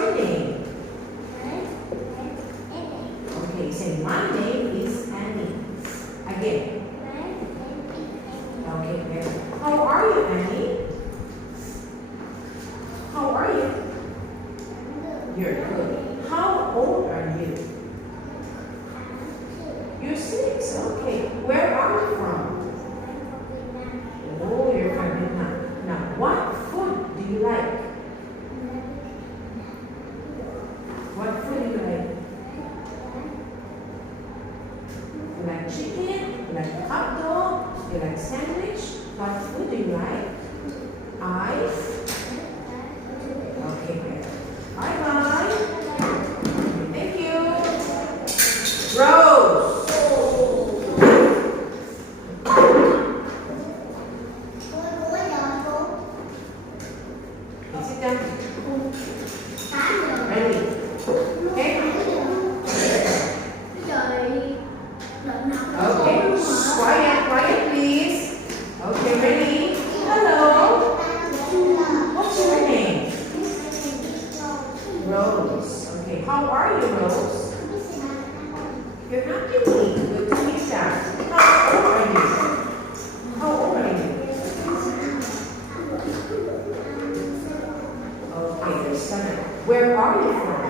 your name? Okay, say my name is Annie. Again. Okay, good. How are you, Annie? How are you? You're good. How old are you? You're 6. Okay. Where are you from? Oh, you're from Vietnam. Now, what food do you like? What food do you like? You like chicken? You like hot dog? You like sandwich? What food do you like? Ice? Okay, good. Bye-bye. Thank you. Rose. Sit down. Ready? Okay? Okay. Quiet, please. Okay, ready? Hello. What's your name? Rose. Okay, how are you, Rose? You're happy. Good to hear that. How old are you? How old are you? Okay, there's 7. Where are you from?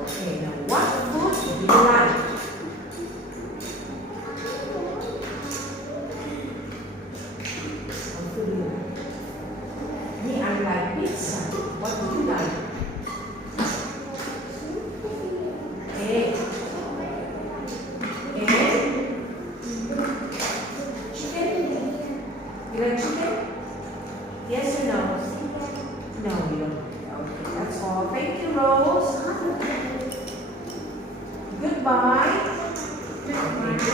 Okay, now what food do you like? What food do you like? Me, I like pizza. What do you like? Egg. Egg. Chicken. You like chicken? Yes or no? No, you don't. Okay, that's all. Thank you, Rose. Goodbye.